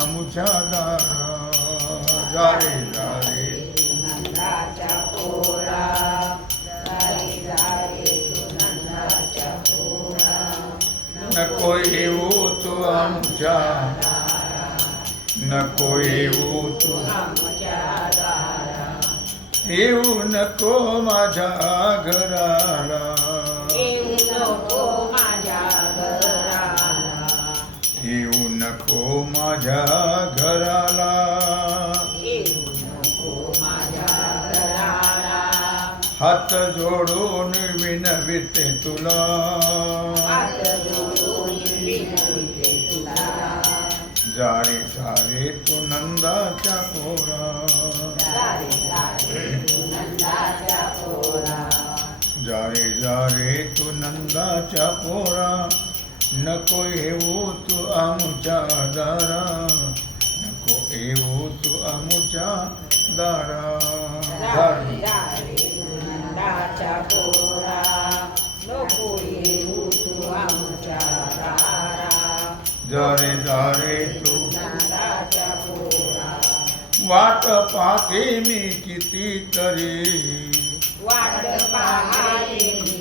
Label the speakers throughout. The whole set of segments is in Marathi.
Speaker 1: आमुच्या दारा जारे नको येऊ तू आमच्या नको येऊ तू येऊ नको माझ्या घराला
Speaker 2: माझ्या घराला.
Speaker 1: हात जोडून विनविते तुला.
Speaker 2: हात सारे तुला
Speaker 1: तू नंदाच्या पोरा.
Speaker 2: जारे जारे तू नंदाच्या पोरा.
Speaker 1: नको येऊ तू आमुच्या दारा नको येऊ तू आमुच्या दारा।
Speaker 2: जारे दारा
Speaker 1: तू वाट पाहते मी किती तरी।
Speaker 2: वाट पाहाते.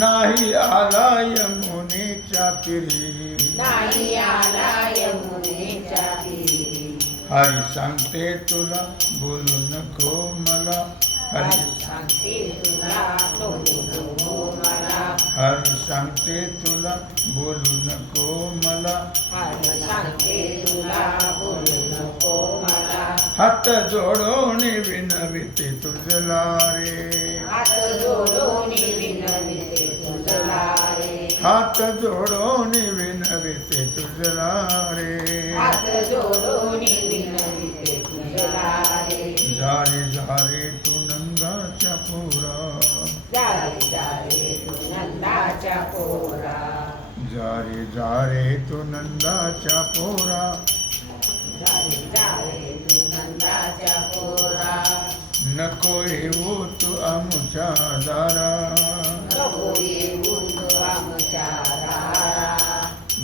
Speaker 1: नाही आला यमुनेच्या तिरी.
Speaker 2: नाही आला यमुनेच्या तीरी.
Speaker 1: हरी सांगते तुला बोलू नको मला. हरी
Speaker 2: सांगते तुला नको मला.
Speaker 1: हरी सांगते तुला बोलू नको मला.
Speaker 2: हरी सांगते तुला बोलू नको मला.
Speaker 1: हात जोडून विनविते तुझला रे
Speaker 2: हात जोडून विनविते
Speaker 1: हात जोडून विनविते तुझला रे जारे जारे तू नंदाच्या पोरा.
Speaker 2: जारे जारे तू नंदाच्या पोरा.
Speaker 1: नको येऊ तू आमच्या दारा.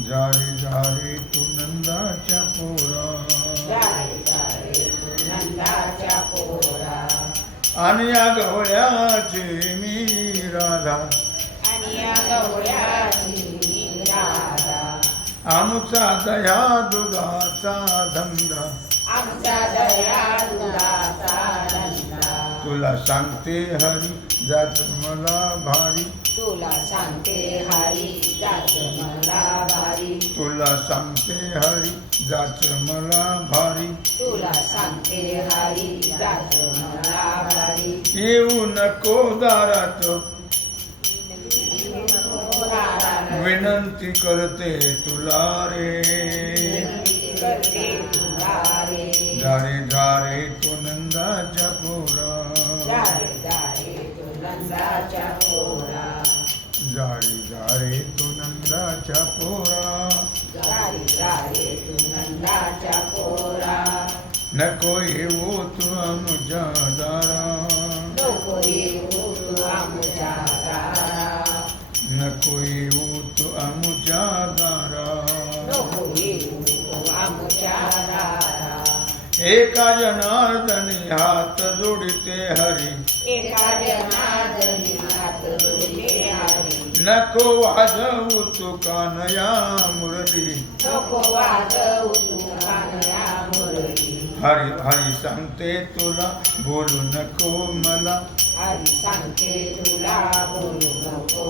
Speaker 1: जारे जारे तू नंदाच्या पोरा.
Speaker 2: जारे जारे तू नंदाच्या पोरा.
Speaker 1: आणि या गवळ्याची मी राधा. आमचा दया दुधाचा धंदा.
Speaker 2: आमचा दया दुधाचा धंदा
Speaker 1: तुला सांगते हरी जात मला भारी.
Speaker 2: तुला सांगते हरी जात मला भारी.
Speaker 1: तुला सांगते हरी जात मला भारी.
Speaker 2: तुला सांगते हरी जात मला भारी.
Speaker 1: येऊ नको दारात. विनंती करते तुला रे.
Speaker 2: करते
Speaker 1: नंदाच्या पोरा.
Speaker 2: जारे जारे तू नंदाच्या पोरा.
Speaker 1: जारे जारे तू नंदाच्या पोरा. नको येऊ तू आमच्या दारा.
Speaker 2: नको येऊ तू आमच्या दारा.
Speaker 1: नको येऊ एका जनार्दनी हात जोडिते हरी
Speaker 2: एका जनार्दनी हात जोडले हरी
Speaker 1: नको वाजवू तू कानया मुरली
Speaker 2: नको वाजवू तू कानया मुरली.
Speaker 1: हरी हरी सांगते तुला बोलू नको मला.
Speaker 2: हरी सांगते तुला बोलू नको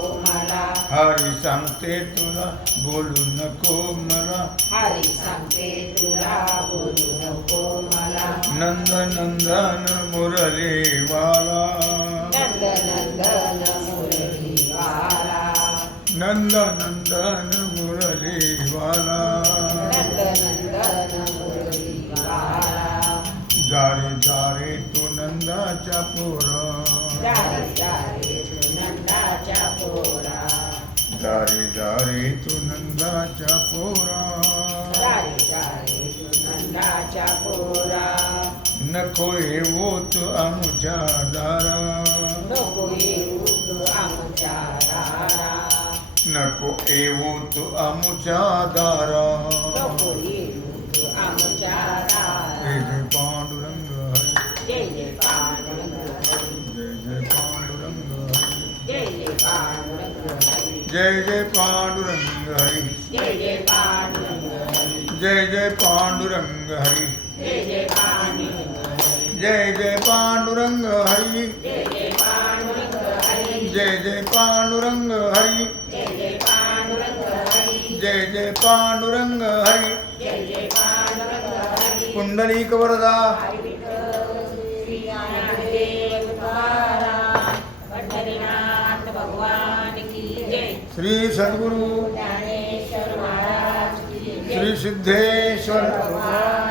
Speaker 1: हरी सांगते तुला बोलू नको मला.
Speaker 2: हरी सांगते तुला बोलू नको मला.
Speaker 1: नंद नंदन मुरली वाला
Speaker 2: नंद नंदन मुरली वाला
Speaker 1: नंद नंदन मुरली वाला
Speaker 2: नंद नंदन मुरली वाला
Speaker 1: जारे जारे तू नंदाच्या पोरा.
Speaker 2: जारे जारे सारे
Speaker 1: जारे तू नंदाच्या पोरा.
Speaker 2: सारे जारे तू नंदाच्या पोरा.
Speaker 1: नको येवो तू आमच्या दारा.
Speaker 2: नको येवो तू आमच्या दारा.
Speaker 1: नको येवो तू आमच्या दारा.
Speaker 2: नको येवो तू आमच्या दारा.
Speaker 1: जय पांडुरंग
Speaker 2: जय जय
Speaker 1: जय जय पांडुरंग हरी
Speaker 2: जय जय पांडुरंग हरी
Speaker 1: जय जय पांडुरंग हरी
Speaker 2: जय जय पांडुरंग हरी
Speaker 1: जय जय पांडुरंग हरी
Speaker 2: पुंडलिक वरदा
Speaker 1: શ્રી
Speaker 2: સદગુરુ શ્રી
Speaker 1: સિદ્ધેશ્વર